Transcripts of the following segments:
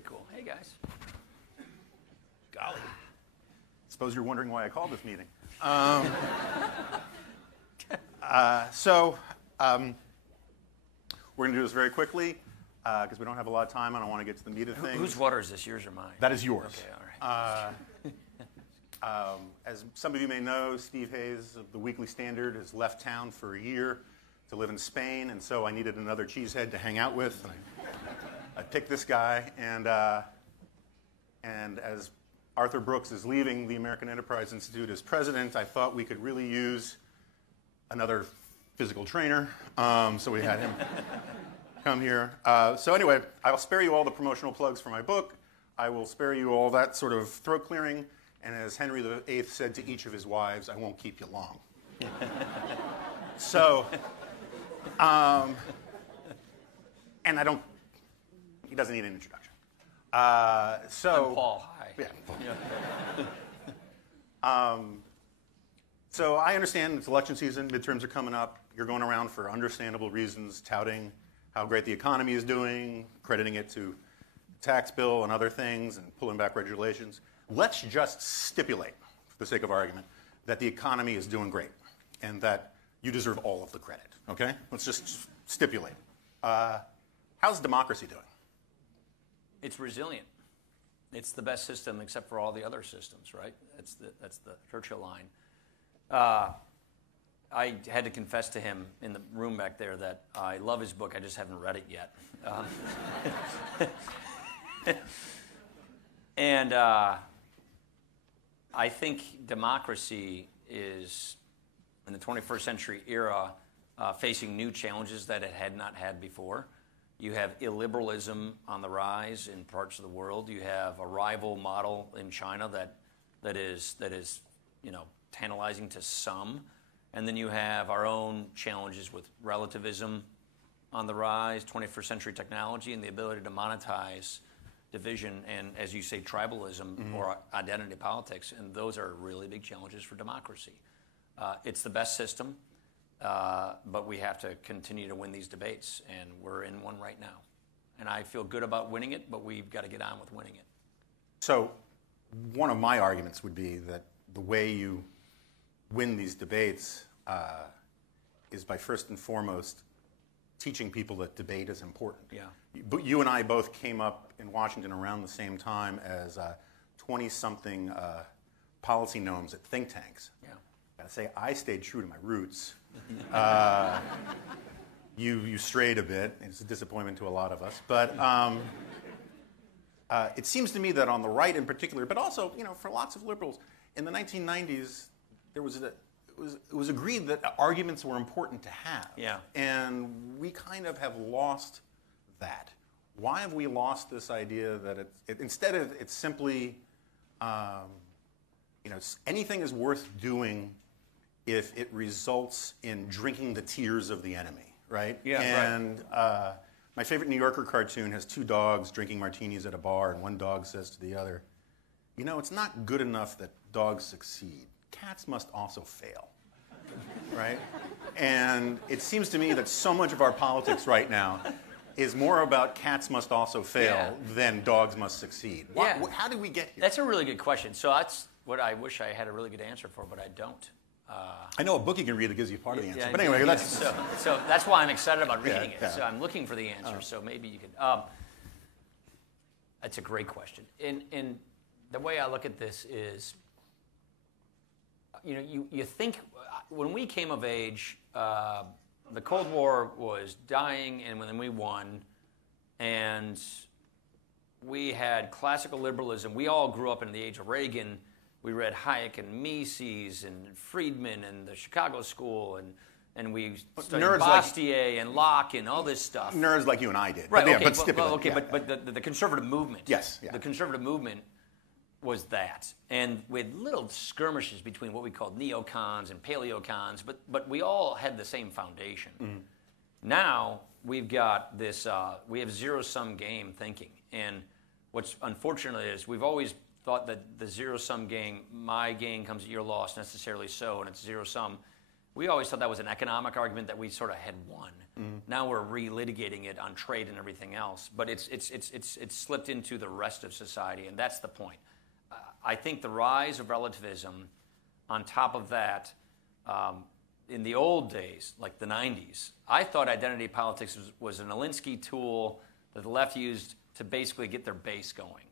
Pretty cool. Hey, guys. Golly. Suppose you're wondering why I called this meeting. We're going to do this very quickly because we don't have a lot of time. I don't want to get to the meat of things. Whose water is this, yours or mine? That is yours. Okay, all right. As some of you may know, Steve Hayes of the Weekly Standard has left town for a year to live in Spain, and so I needed another cheesehead to hang out with. I picked this guy, and as Arthur Brooks is leaving the American Enterprise Institute as president, I thought we could really use another physical trainer, so we had him come here. So anyway, I'll spare you all the promotional plugs for my book. I will spare you all that sort of throat clearing, and as Henry VIII said to each of his wives, I won't keep you long. So, and he doesn't need an introduction. I'm Paul. Hi. Yeah. So I understand it's election season, midterms are coming up. You're going around for understandable reasons, touting how great the economy is doing, crediting it to the tax bill and other things, and pulling back regulations. Let's just stipulate, for the sake of argument, that the economy is doing great and that you deserve all of the credit, okay? Let's just stipulate. How's democracy doing? It's resilient. It's the best system except for all the other systems, right? That's the Churchill line. I had to confess to him in the room back there that I love his book, I just haven't read it yet. And I think democracy is, in the 21st century era, facing new challenges that it had not had before. You have illiberalism on the rise in parts of the world. You have a rival model in China that is tantalizing to some. And then you have our own challenges with relativism on the rise, 21st century technology, and the ability to monetize division and, as you say, tribalism or identity politics. And those are really big challenges for democracy. It's the best system, but we have to continue to win these debates, and we're in one right now. And I feel good about winning it, but we've got to get on with winning it. So one of my arguments would be that the way you win these debates is by first and foremost teaching people that debate is important. Yeah. But you and I both came up in Washington around the same time as 20-something policy gnomes at think tanks. Yeah. I gotta say, I stayed true to my roots. You strayed a bit. It's a disappointment to a lot of us. But it seems to me that on the right in particular, but also for lots of liberals, in the 1990s, it was agreed that arguments were important to have. Yeah. And we kind of have lost that. Why have we lost this idea that instead of it's simply, anything is worth doing if it results in drinking the tears of the enemy, right? Yeah, and my favorite New Yorker cartoon has two dogs drinking martinis at a bar, and one dog says to the other, it's not good enough that dogs succeed. Cats must also fail, right? And it seems to me that so much of our politics right now is more about cats must also fail than dogs must succeed. How did we get here? That's a really good question. So that's what I wish I had a really good answer for, but I don't. I know a book you can read that gives you part of the answer. But anyway, so that's why I'm excited about reading it. Yeah. So I'm looking for the answer. So maybe you could. That's a great question. And the way I look at this is, you think when we came of age, the Cold War was dying, and then we won, and we had classical liberalism. We all grew up in the age of Reagan. We read Hayek and Mises and Friedman and the Chicago School, and we studied Bastiat and Locke and all this stuff. Nerds like you and I did. Right, But but the conservative movement. Yes. Yeah. The conservative movement was that. And we had little skirmishes between what we called neocons and paleocons, but we all had the same foundation. Mm-hmm. Now we've got this, we have zero-sum game thinking. And what's unfortunate is we've always thought that the zero-sum game, my gain comes at your loss, necessarily so, and it's zero-sum. we always thought that was an economic argument that we sort of had won. Now we're relitigating it on trade and everything else, but it's slipped into the rest of society, and that's the point. I think the rise of relativism, on top of that, in the old days, like the 90s, I thought identity politics was an Alinsky tool that the left used to basically get their base going.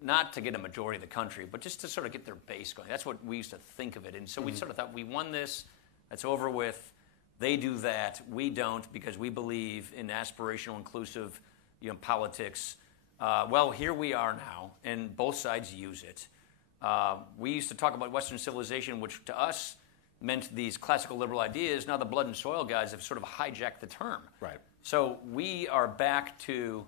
Not to get a majority of the country, but just to sort of get their base going. That's what we used to think of it. And so we sort of thought, we won this, that's over with. They do that, we don't, because we believe in aspirational, inclusive politics. Well, here we are now, and both sides use it. We used to talk about Western civilization, which to us meant these classical liberal ideas. Now the blood and soil guys have sort of hijacked the term. Right. So we are back to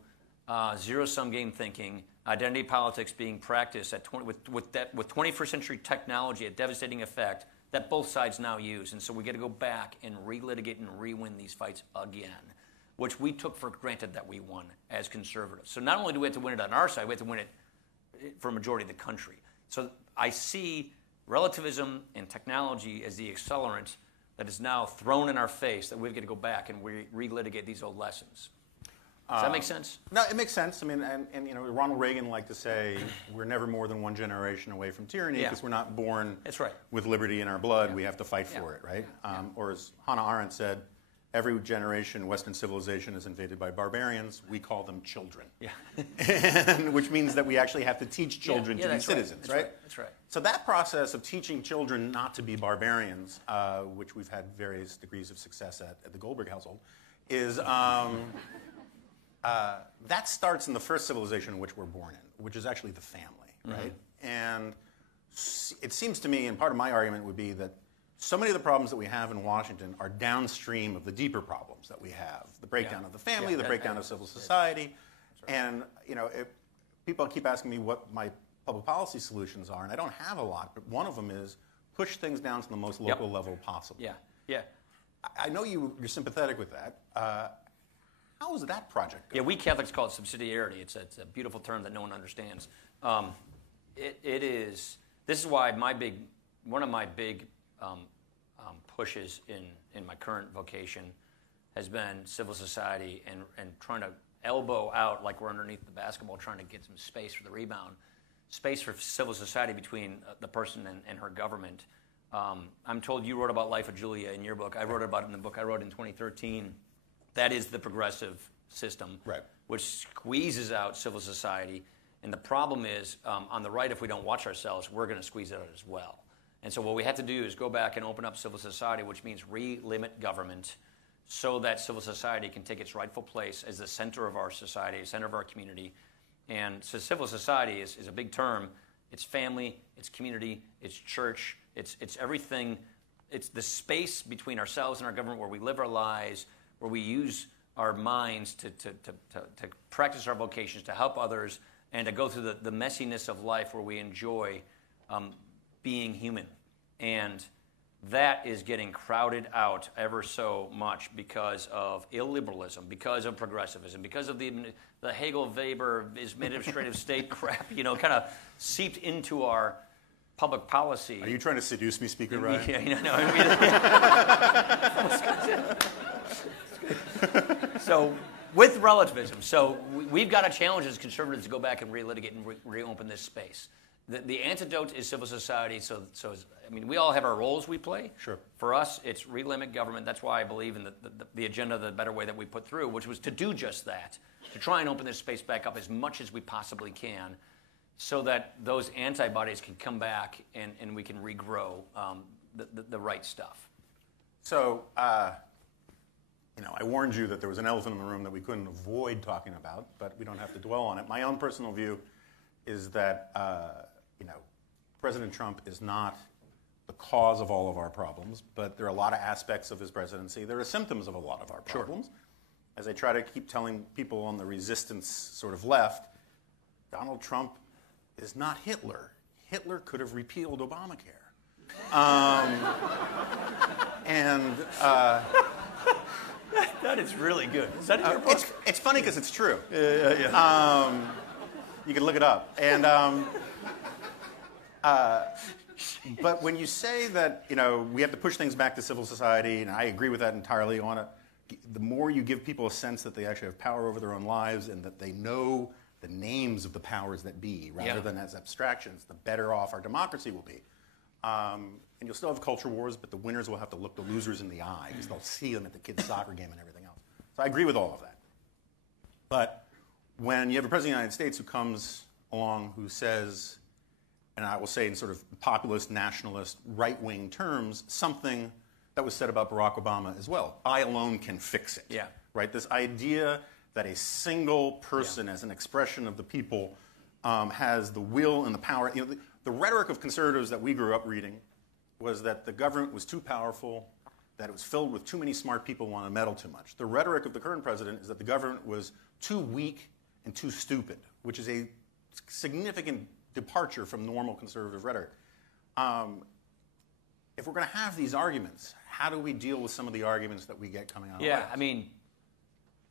zero-sum game thinking, identity politics being practiced with 21st century technology at devastating effect that both sides now use. And so we got to go back and relitigate and re-win these fights again, which we took for granted that we won as conservatives. So not only do we have to win it on our side, we have to win it for a majority of the country. So I see relativism and technology as the accelerant that is now thrown in our face that we've got to go back and relitigate these old lessons. Does that make sense? No, it makes sense. I mean, and Ronald Reagan liked to say we're never more than one generation away from tyranny because we're not born That's right. with liberty in our blood. We have to fight for it, right? Or as Hannah Arendt said, every generation Western civilization is invaded by barbarians. We call them children. Yeah. And, which means that we actually have to teach children to be citizens, right? That's right. So that process of teaching children not to be barbarians, which we've had various degrees of success at the Goldberg household, is that starts in the first civilization in which we're born in, which is actually the family, right? And it seems to me, and part of my argument would be that so many of the problems that we have in Washington are downstream of the deeper problems that we have. The breakdown of the family, the breakdown of civil society. And, people keep asking me what my public policy solutions are, and I don't have a lot, but one of them is push things down to the most local level possible. Yeah. I know you're sympathetic with that. How is that project going? Yeah, we Catholics call it subsidiarity. It's a beautiful term that no one understands. It is. This is why one of my big pushes in my current vocation has been civil society and trying to elbow out like we're underneath the basketball, trying to get some space for the rebound, space for civil society between the person and her government. I'm told you wrote about Life of Julia in your book. I wrote about it in the book I wrote in 2013. That is the progressive system, which squeezes out civil society. And the problem is, on the right, if we don't watch ourselves, we're going to squeeze it out as well. And so what we have to do is go back and open up civil society, which means re-limit government so that civil society can take its rightful place as the center of our society, center of our community. And so civil society is a big term. It's family, it's community, it's church, it's everything. It's the space between ourselves and our government where we live our lives, where we use our minds to practice our vocations, to help others, and to go through the messiness of life where we enjoy being human. And that is getting crowded out ever so much because of illiberalism, because of progressivism, because of the Hegel-Weber administrative state crap, kind of seeped into our public policy. Are you trying to seduce me, Speaker Ryan? So with relativism, we've got a challenge as conservatives to go back and relitigate and reopen this space. The antidote is civil society. We all have our roles we play. Sure. For us, it's relimit government. That's why I believe in the agenda, the better way that we put through, which was to do just that, to try and open this space back up as much as we possibly can, so that those antibodies can come back and we can regrow the right stuff. So, I warned you that there was an elephant in the room that we couldn't avoid talking about, but we don't have to dwell on it. My own personal view is that, President Trump is not the cause of all of our problems, but there are a lot of aspects of his presidency. There are symptoms of a lot of our problems. Sure. As I try to keep telling people on the resistance sort of left, Donald Trump is not Hitler. Hitler could have repealed Obamacare. That is really good. Is that in your book? It's funny because it's true. Yeah. You can look it up. And But when you say that, we have to push things back to civil society, and I agree with that entirely. The more you give people a sense that they actually have power over their own lives and that they know the names of the powers that be rather than as abstractions, the better off our democracy will be. And you'll still have culture wars, but the winners will have to look the losers in the eye because they'll see them at the kids' soccer game and everything else. So I agree with all of that. But when you have a president of the United States who comes along who says, and I will say in sort of populist, nationalist, right-wing terms, something that was said about Barack Obama as well. I alone can fix it. Yeah. Right? This idea that a single person, as an expression of the people, has the will and the power. The rhetoric of conservatives that we grew up reading was that the government was too powerful, that it was filled with too many smart people who want to meddle too much. The rhetoric of the current president is that the government was too weak and too stupid, which is a significant departure from normal conservative rhetoric. If we're going to have these arguments, how do we deal with some of the arguments that we get coming out of Yeah, I mean,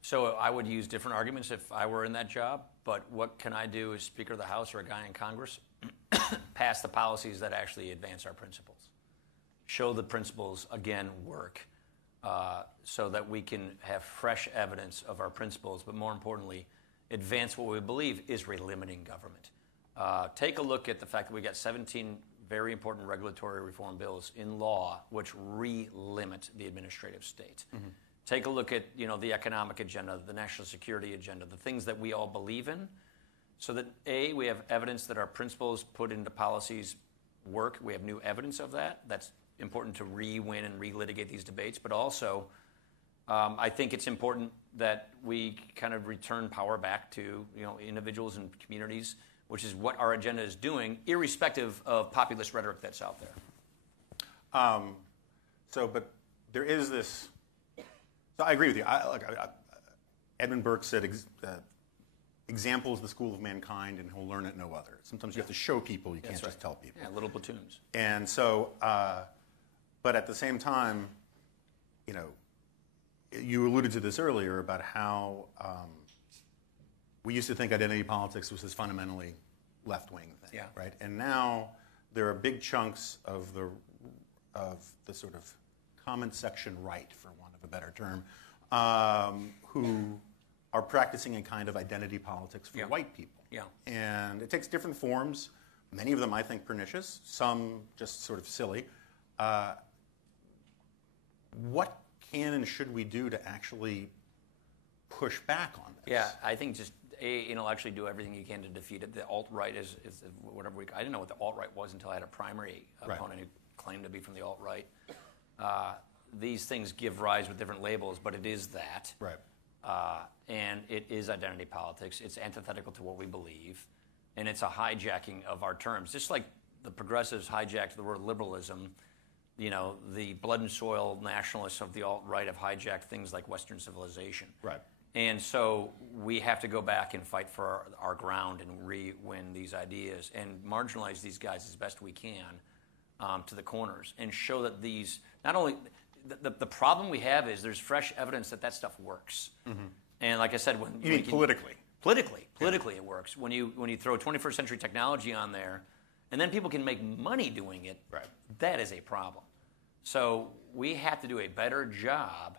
so I would use different arguments if I were in that job, but what can I do as Speaker of the House or a guy in Congress? Pass the policies that actually advance our principles. Show the principles, again, work, so that we can have fresh evidence of our principles, but more importantly, advance what we believe is limiting government. Take a look at the fact that we got 17 very important regulatory reform bills in law which limit the administrative state. Mm-hmm. Take a look at the economic agenda, the national security agenda, the things that we all believe in, so that A, we have evidence that our principles put into policies work. We have new evidence of that. That's important to win and relitigate these debates, but also I think it's important that we kind of return power back to individuals and communities, which is what our agenda is doing, irrespective of populist rhetoric that's out there. But there is this. So I agree with you. Edmund Burke said, "Example is the school of mankind, and he'll learn it no other." Sometimes you have to show people; you can't just tell people. Yeah, little platoons. And so, but at the same time, you alluded to this earlier about how we used to think identity politics was this fundamentally left-wing thing, right? And now there are big chunks of the sort of comment section right, for want of a better term, who are practicing a kind of identity politics for white people. Yeah. And it takes different forms. Many of them, I think, pernicious. Some just sort of silly. What can and should we do to actually push back on this? Yeah, I think just intellectually do everything you can to defeat it. The alt-right is whatever I didn't know what the alt-right was until I had a primary opponent who claimed to be from the alt-right. These things give rise with different labels, but it is that. Right. And it is identity politics. It's antithetical to what we believe. And it's a hijacking of our terms. Just like the progressives hijacked the word liberalism, the blood and soil nationalists of the alt-right have hijacked things like Western civilization. Right. And so we have to go back and fight for our ground and re-win these ideas and marginalize these guys as best we can to the corners and show that these, not only, the problem we have is there's fresh evidence that stuff works. Mm-hmm. And like I said, politically? Politically it works. When you throw 21st century technology on there and then people can make money doing it, that is a problem. So we have to do a better job.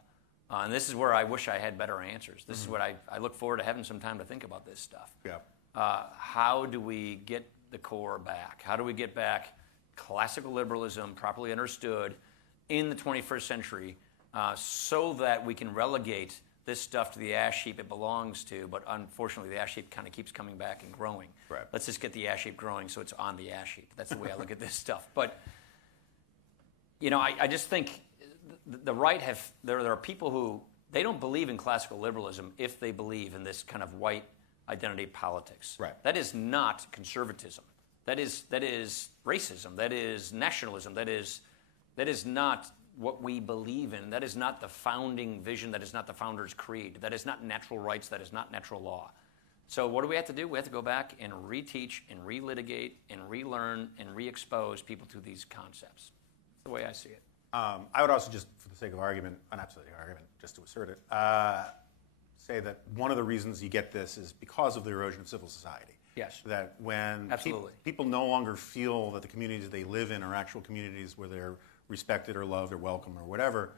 And this is where I wish I had better answers. This is what I look forward to having some time to think about this stuff. Yeah. How do we get the core back? How do we get back classical liberalism, properly understood, in the 21st century so that we can relegate this stuff to the ash heap it belongs to, but unfortunately the ash heap kind of keeps coming back and growing. Right. Let's just get the ash heap growing so it's on the ash heap. That's the way I look at this stuff. But, I just think the right there are people who, they don't believe in classical liberalism if they believe in this kind of white identity politics. Right. That is not conservatism. That is racism. That is nationalism. That is not what we believe in. That is not the founding vision. That is not the founder's creed. That is not natural rights. That is not natural law. So what do we have to do? We have to go back and reteach and relitigate and relearn and re-expose people to these concepts. That's the way I see it. I would also just, for the sake of argument, not absolutely argument, just to assert it, say that one of the reasons you get this is because of the erosion of civil society. Yes. That when Absolutely. people no longer feel that the communities they live in are actual communities where they're respected or loved or welcome or whatever,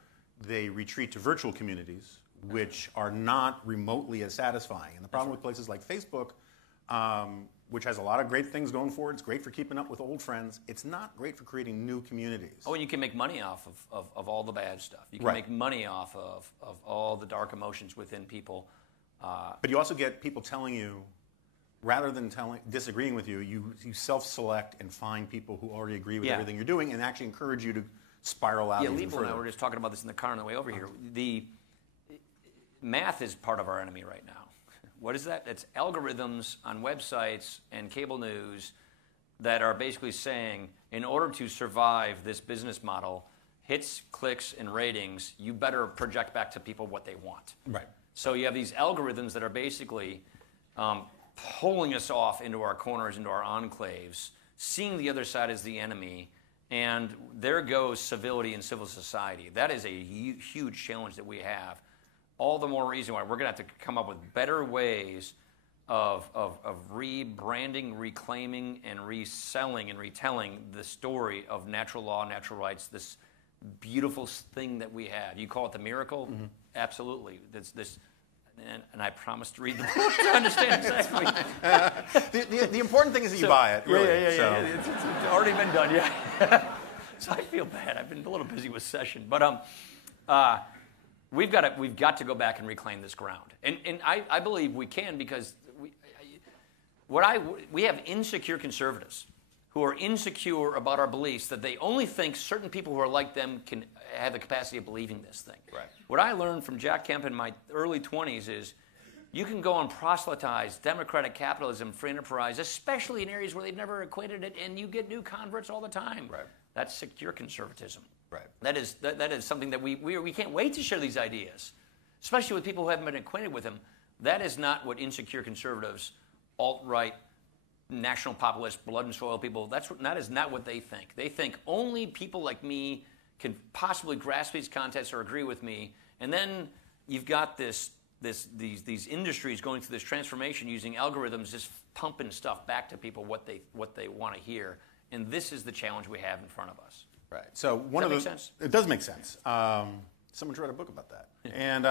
they retreat to virtual communities, which are not remotely as satisfying. And the problem with places like Facebook, which has a lot of great things going for it, it's great for keeping up with old friends, it's not great for creating new communities. Oh, and you can make money off of all the bad stuff. You can Right. make money off of all the dark emotions within people. But you also get people telling you, rather than disagreeing with you, you self-select and find people who already agree with Yeah. everything you're doing and actually encourage you to spiral out Yeah, even Leopold and I further. were just talking about this in the car on the way over here. The math is part of our enemy right now. What is that? It's algorithms on websites and cable news that are basically saying, in order to survive this business model, hits, clicks, and ratings, you better project back to people what they want. Right. So you have these algorithms that are basically pulling us off into our corners, into our enclaves, seeing the other side as the enemy, and there goes civility and civil society. That is a huge challenge that we have. All the more reason why we're going to have to come up with better ways of rebranding, reclaiming, and reselling and retelling the story of natural law, natural rights, this beautiful thing that we have. You call it the miracle? Mm-hmm. Absolutely. And I promise to read the book to understand exactly. The important thing is that you buy it, really. Yeah. It's already been done, yeah. So I feel bad. I've been a little busy with session. But we've got to go back and reclaim this ground. And I believe we can, because we have insecure conservatives who are insecure about our beliefs, that they only think certain people who are like them can have the capacity of believing this thing. Right. What I learned from Jack Kemp in my early 20s is you can go and proselytize democratic capitalism, free enterprise, especially in areas where they've never equated it, and you get new converts all the time. Right. That's secure conservatism. Right. That is something that we can't wait to share these ideas, especially with people who haven't been acquainted with them. That is not what insecure conservatives, alt-right, national populist, blood and soil people, that is not what they think. They think only people like me can possibly grasp these concepts or agree with me. And then you've got these industries going through this transformation using algorithms, just pumping stuff back to people what they want to hear. And this is the challenge we have in front of us. Right. So Does that make sense? It does make sense. Someone wrote a book about that, and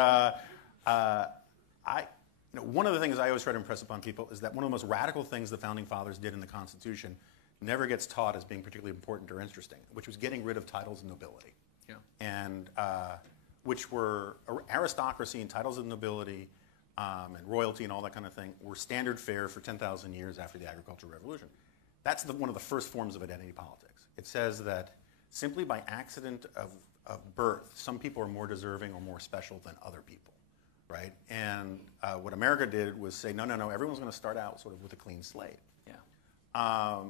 one of the things I always try to impress upon people is that one of the most radical things the Founding Fathers did in the Constitution never gets taught as being particularly important or interesting, which was getting rid of titles of nobility. Yeah. And which were aristocracy and titles of nobility and royalty and all that kind of thing were standard fare for 10,000 years after the Agricultural Revolution. That's one of the first forms of identity politics. It says that simply by accident of birth, some people are more deserving or more special than other people, right? And what America did was say, no, everyone's going to start out sort of with a clean slate. Yeah.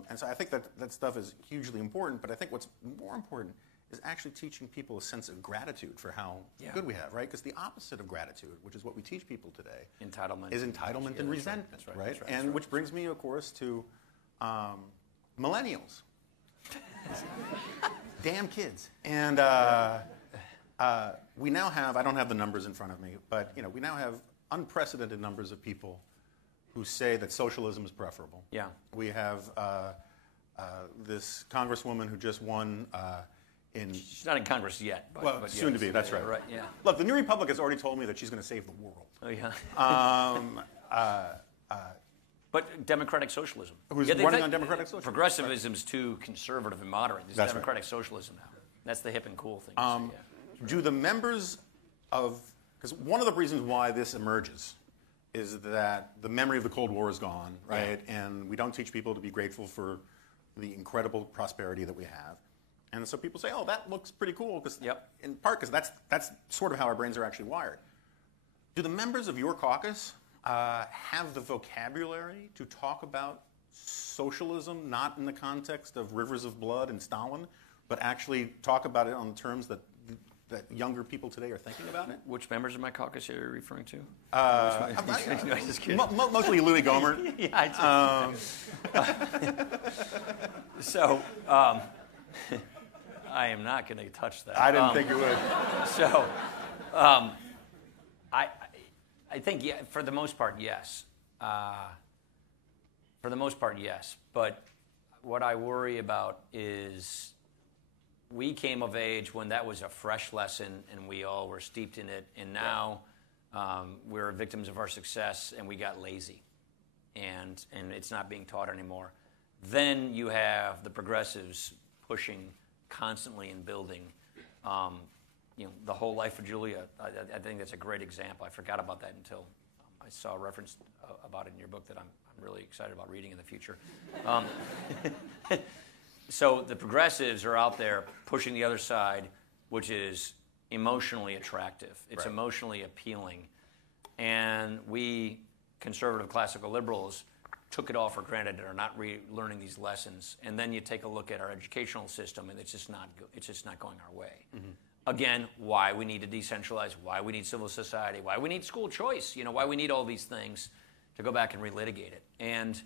And so I think that stuff is hugely important, but I think what's more important is actually teaching people a sense of gratitude for how good we have, right? Because the opposite of gratitude, which is what we teach people today, Entitlement. is entitlement and resentment, That's right. right? That's right. And which brings me, of course, to millennials. Damn kids. And we now have, I don't have the numbers in front of me, but we now have unprecedented numbers of people who say that socialism is preferable. Yeah. We have this congresswoman who just won in... She's not in Congress yet. But soon to be, that's right. Right, yeah. Look, the New Republic has already told me that she's going to save the world. Oh, yeah. But democratic socialism. Who's running on democratic socialism. Progressivism's too conservative and moderate. This is democratic socialism now. That's the hip and cool thing to say, yeah. Do the members of... Because one of the reasons why this emerges is that the memory of the Cold War is gone, right? Yeah. And we don't teach people to be grateful for the incredible prosperity that we have. And so people say, oh, that looks pretty cool, in part because that's sort of how our brains are actually wired. Do the members of your caucus have the vocabulary to talk about socialism, not in the context of rivers of blood and Stalin, but actually talk about it on the terms that younger people today are thinking about it? Which members of my caucus are you referring to? I'm just kidding. Mostly Louis Gohmert. Yeah, So, I am not going to touch that. I didn't think you would. So, I think, yeah, for the most part, yes. For the most part, yes. But what I worry about is we came of age when that was a fresh lesson and we all were steeped in it. And now we're victims of our success and we got lazy. And it's not being taught anymore. Then you have the progressives pushing constantly and building. The whole life of Julia, I think that's a great example. I forgot about that until I saw a reference about it in your book that I'm really excited about reading in the future. So the progressives are out there pushing the other side, which is emotionally attractive. It's emotionally appealing. And we conservative classical liberals took it all for granted and are not learning these lessons. And then you take a look at our educational system, and it's just not going our way. Mm-hmm. Again, why we need to decentralize, why we need civil society, why we need school choice, why we need all these things to go back and relitigate it. And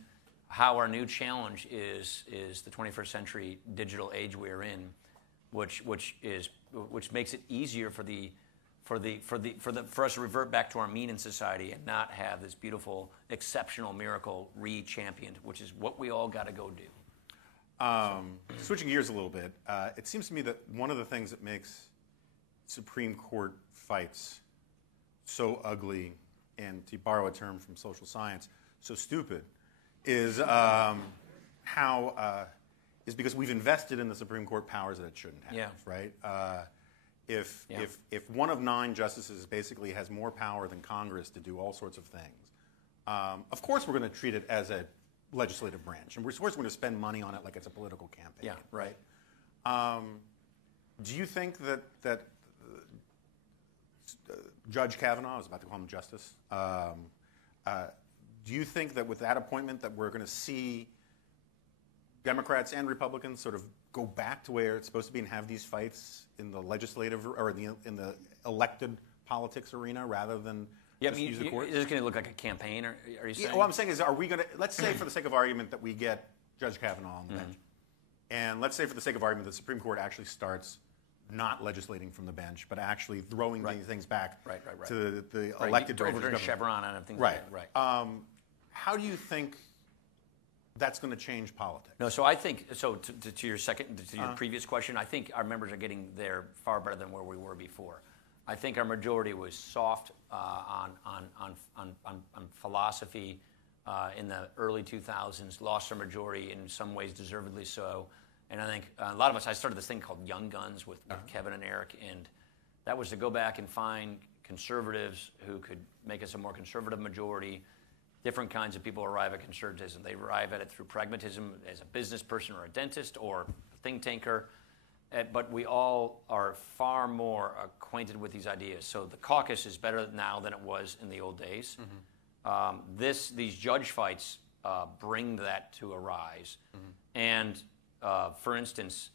how our new challenge is the 21st century digital age we're in, which makes it easier for us to revert back to our mean in society and not have this beautiful, exceptional miracle re-championed, which is what we all got to go do. Switching gears a little bit, it seems to me that one of the things that makes Supreme Court fights so ugly, and to borrow a term from social science, so stupid, is is because we've invested in the Supreme Court powers that it shouldn't have, right? If one of 9 justices basically has more power than Congress to do all sorts of things, of course we're going to treat it as a legislative branch, and of course we're going to spend money on it like it's a political campaign. Yeah, right. Do you think that Judge Kavanaugh, I was about to call him Justice, do you think that with that appointment that we're going to see Democrats and Republicans sort of go back to where it's supposed to be and have these fights in the legislative or in the elected politics arena rather than just use the courts? Is this going to look like a campaign, or are you saying? What I'm saying is, are we going to, let's say for the sake of argument that we get Judge Kavanaugh on the bench, and let's say for the sake of argument the Supreme Court actually starts not legislating from the bench, but actually throwing these things back to the elected branch of government. Chevron and things like that. Right. How do you think that's going to change politics? No, so I think, to your previous question, I think our members are getting there far better than where we were before. I think our majority was soft on philosophy in the early 2000s, lost our majority in some ways deservedly so. And I think a lot of us, I started this thing called Young Guns with Kevin and Eric, and that was to go back and find conservatives who could make us a more conservative majority. Different kinds of people arrive at conservatism. They arrive at it through pragmatism as a business person or a dentist or a think tanker. But we all are far more acquainted with these ideas. So the caucus is better now than it was in the old days. Mm-hmm. These judge fights bring that to a rise. Mm-hmm. And for instance,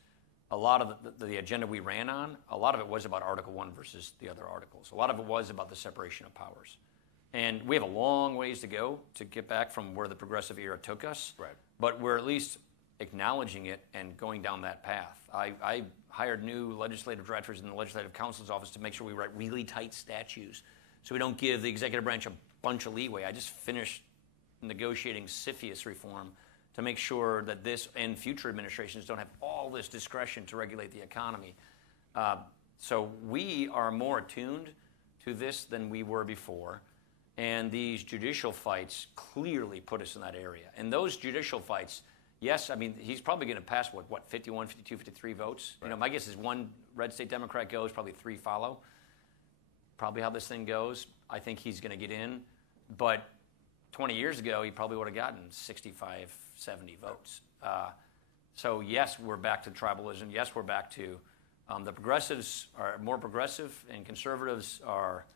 a lot of the agenda we ran on, a lot of it was about Article 1 versus the other articles. A lot of it was about the separation of powers. And we have a long ways to go to get back from where the progressive era took us. Right. But we're at least acknowledging it and going down that path. I hired new legislative directors in the Legislative Counsel's office to make sure we write really tight statutes so we don't give the executive branch a bunch of leeway. I just finished negotiating CFIUS reform to make sure that this and future administrations don't have all this discretion to regulate the economy. So we are more attuned to this than we were before. And these judicial fights clearly put us in that area. And those judicial fights, yes, I mean, he's probably going to pass, 51, 52, 53 votes? Right. My guess is 1 red state Democrat goes, probably 3 follow. Probably how this thing goes. I think he's going to get in. But 20 years ago, he probably would have gotten 65, 70 votes. So yes, we're back to tribalism. Yes, we're back to the progressives are more progressive and conservatives are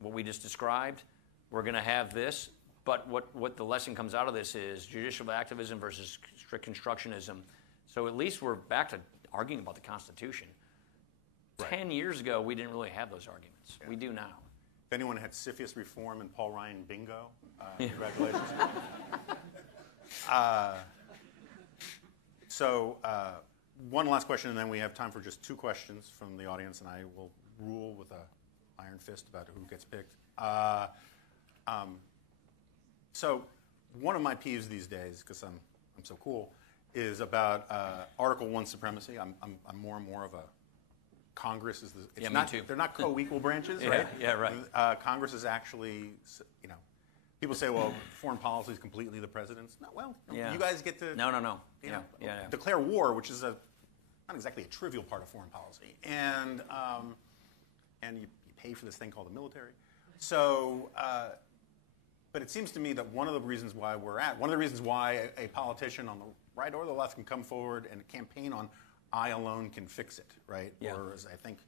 what we just described. We're going to have this, but what the lesson comes out of this is judicial activism versus strict constructionism. So at least we're back to arguing about the Constitution. Right. 10 years ago, we didn't really have those arguments. Yeah. We do now. If anyone had CFIUS reform and Paul Ryan bingo, congratulations. So one last question, and then we have time for just 2 questions from the audience, and I will rule with an iron fist about who gets picked. So one of my peeves these days, because I'm so cool, is about Article 1 supremacy. I'm more and more of a Congress is the. It's Yeah, me not, too. They're not co-equal branches, Yeah, right? yeah, right. Congress is actually, people say, well, foreign policy is completely the president's. No, well, Yeah. you guys get to. No. You Yeah, know, yeah. declare war, which is not exactly a trivial part of foreign policy, and you pay for this thing called the military. So, but it seems to me that one of the reasons why a politician on the right or the left can come forward and campaign on "I alone can fix it," right? Yeah. Or as I think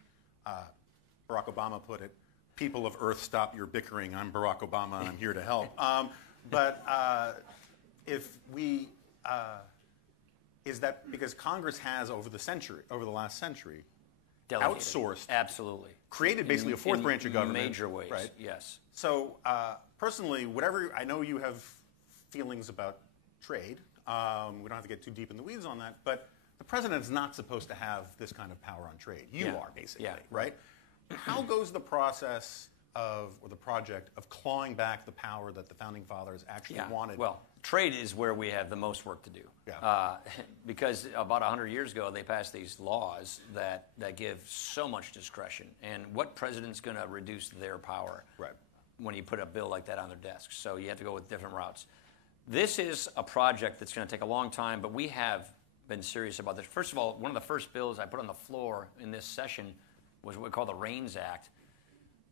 Barack Obama put it, "People of Earth, stop your bickering. I'm Barack Obama, and I'm here to help." But if we is that because Congress has over the last century, Delegated. outsourced, Absolutely. created basically a fourth branch of government. Major ways, right? yes. So personally, I know you have feelings about trade. We don't have to get too deep in the weeds on that, but the president is not supposed to have this kind of power on trade. You are basically, right? How goes the process or the project of clawing back the power that the founding fathers actually wanted? Well, trade is where we have the most work to do. Yeah. Because about 100 years ago, they passed these laws that give so much discretion. And what president's going to reduce their power when you put a bill like that on their desk? So you have to go with different routes. This is a project that's going to take a long time, but we have been serious about this. First of all, one of the first bills I put on the floor in this session was what we call the REINS Act.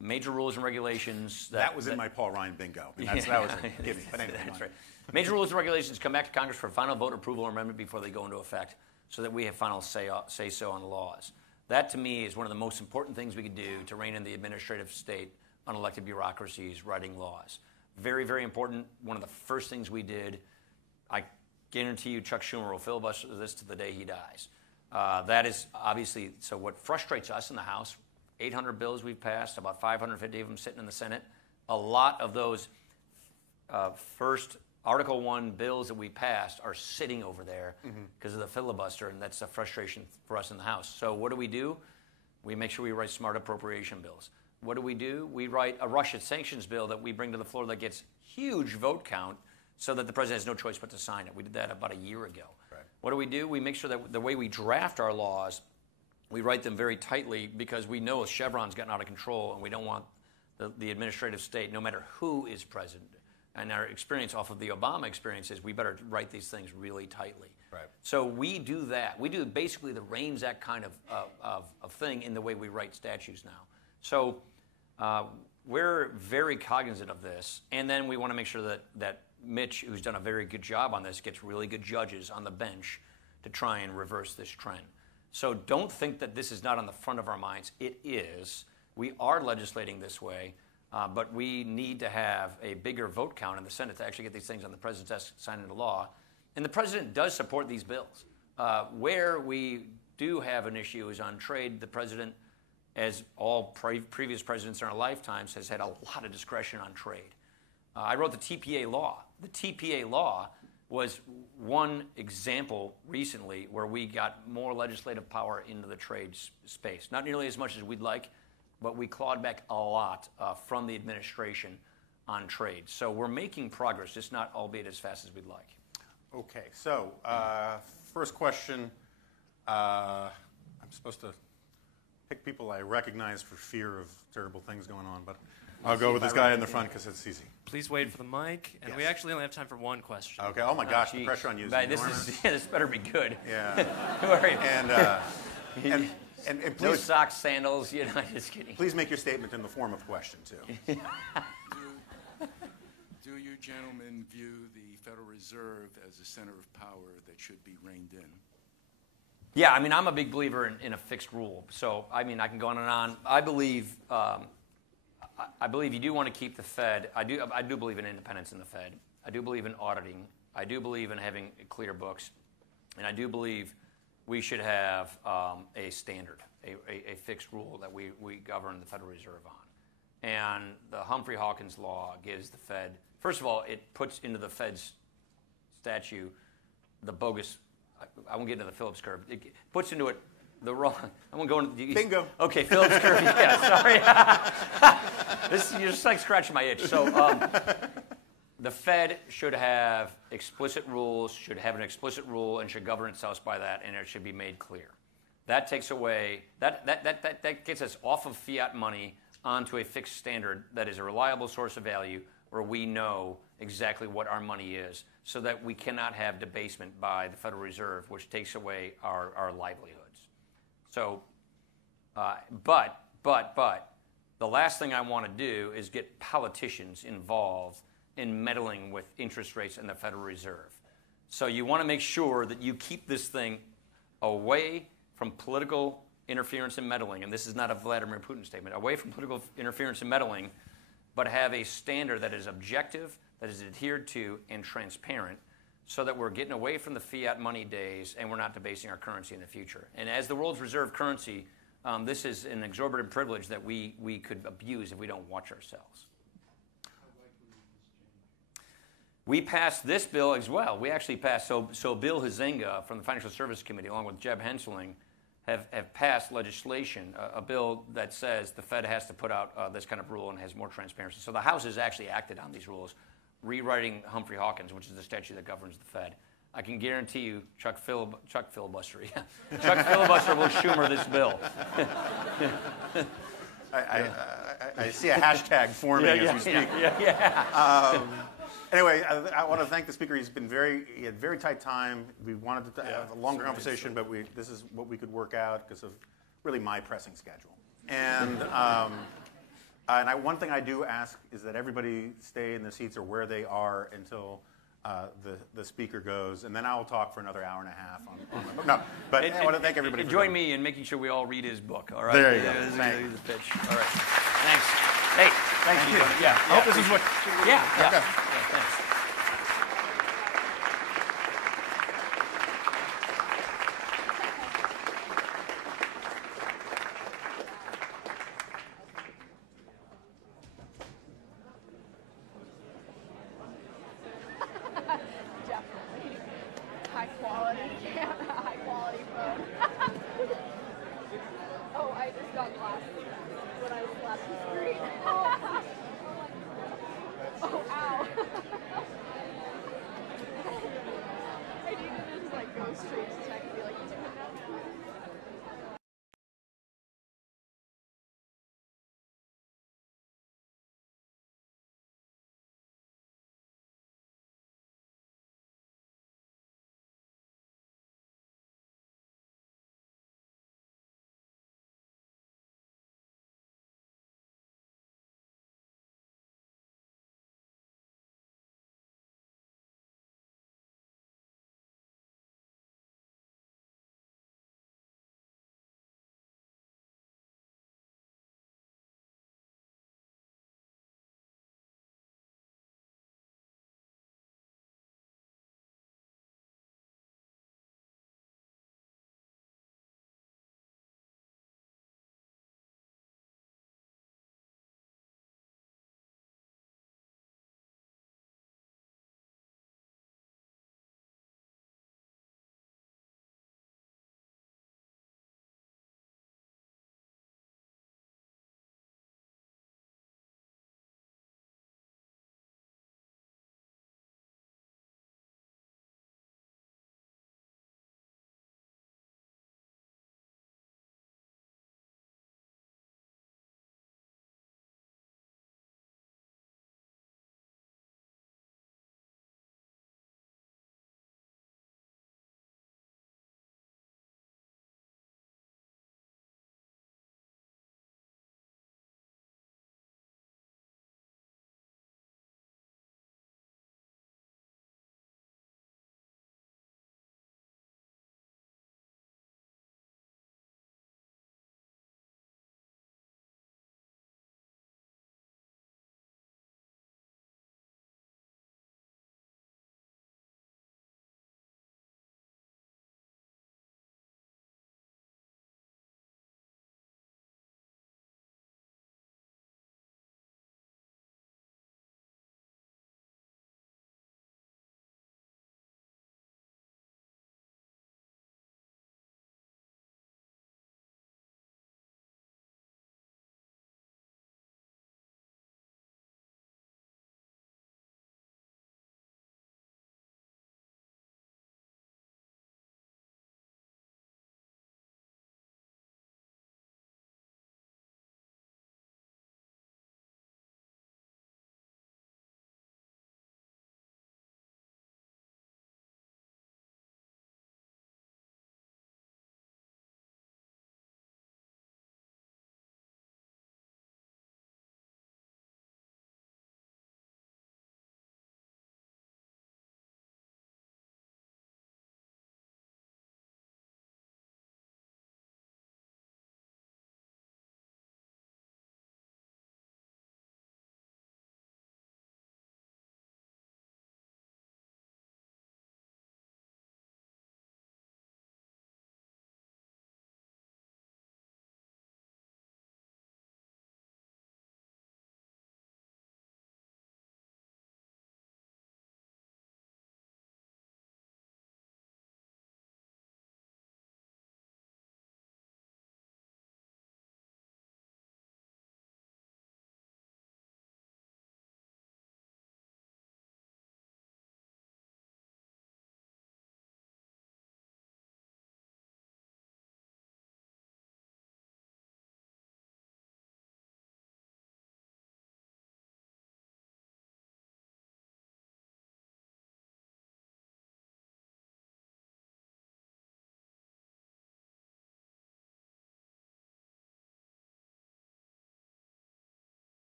Major rules and regulations. That was in my Paul Ryan bingo. That was it. Give me. But anyway, that's right. Major rules and regulations come back to Congress for final vote, approval, or amendment before they go into effect so that we have final say-so on the laws. That, to me, is one of the most important things we could do to rein in the administrative state, unelected bureaucracies writing laws. Very, very important. One of the first things we did, I guarantee you Chuck Schumer will filibuster this to the day he dies. That is obviously, so what frustrates us in the House, 800 bills we've passed, about 550 of them sitting in the Senate. A lot of those first Article 1 bills that we passed are sitting over there because of the filibuster, and that's a frustration for us in the House. So what do? We make sure we write smart appropriation bills. What do? We write a Russia sanctions bill that we bring to the floor that gets huge vote count so that the president has no choice but to sign it. We did that about a year ago. Right. What do? We make sure that the way we draft our laws, we write them very tightly because we know Chevron's gotten out of control and we don't want the administrative state, no matter who is president. And our experience off of the Obama experience is we better write these things really tightly. Right. So we do that. We do basically the REINS Act kind of thing in the way we write statutes now. So we're very cognizant of this. And then we want to make sure that Mitch, who's done a very good job on this, gets really good judges on the bench to try and reverse this trend. So don't think that this is not on the front of our minds. It is. We are legislating this way, but we need to have a bigger vote count in the Senate to actually get these things on the president's desk signed into law. And the president does support these bills. Where we do have an issue is on trade. The president, as all previous presidents in our lifetimes, has had a lot of discretion on trade. I wrote the TPA law. The TPA law was one example recently where we got more legislative power into the trade space. Not nearly as much as we'd like, but we clawed back a lot from the administration on trade. So we're making progress, just not albeit as fast as we'd like. Okay, so first question. I'm supposed to pick people I recognize for fear of terrible things going on, but I'll go with this guy in the front because it's easy. Please wait for the mic, and we actually only have time for one question. Okay. Oh my gosh, the pressure on you is enormous. This better be good. Yeah. All right. And No please, socks, sandals. Just kidding. please make your statement in the form of a question too. Do you gentlemen view the Federal Reserve as a center of power that should be reined in? Yeah, I mean, I'm a big believer in a fixed rule. So, I mean, I can go on and on. I believe you do want to keep the Fed. I do believe in independence in the Fed. I do believe in auditing. I do believe in having clear books. And I do believe we should have a standard, a fixed rule that we govern the Federal Reserve on. And the Humphrey-Hawkins law gives the Fed, first of all, it puts into the Fed's statute the bogus, I won't get into the Phillips curve, it puts into it the wrong. I'm gonna go into Bingo. Okay, Phillips curve. Yeah, sorry. You're just like scratching my itch. So the Fed should have explicit rules, should have an explicit rule, and should govern itself by that, and it should be made clear. That takes away that gets us off of fiat money onto a fixed standard that is a reliable source of value, where we know exactly what our money is, so that we cannot have debasement by the Federal Reserve, which takes away our livelihoods. So, but the last thing I want to do is get politicians involved in meddling with interest rates and the Federal Reserve. So you want to make sure that you keep this thing away from political interference and meddling, and this is not a Vladimir Putin statement, away from political interference and meddling, but have a standard that is objective, that is adhered to, and transparent, so that we're getting away from the fiat money days and we're not debasing our currency in the future. And as the world's reserve currency, this is an exorbitant privilege that we could abuse if we don't watch ourselves. We passed this bill as well. We actually passed, so Bill Huizenga from the Financial Services Committee, along with Jeb Hensling, have passed legislation, a bill that says the Fed has to put out this kind of rule and has more transparency. So the House has actually acted on these rules, rewriting Humphrey Hawkins, which is the statute that governs the Fed. I can guarantee you Chuck Filibuster will Schumer this bill. I see a hashtag forming as we speak. Anyway, I want to thank the speaker. He had very tight time. We wanted to have a longer conversation, but this is what we could work out because of really my pressing schedule. And one thing I do ask is that everybody stay in the seats or where they are until the speaker goes, and then I'll talk for another hour and a half on the book. No, but I want to thank everybody. Join me in making sure we all read his book. All right. There you go. This is the pitch. All right. Thanks. Hey, thank you. Yeah. I hope this is what. Yeah.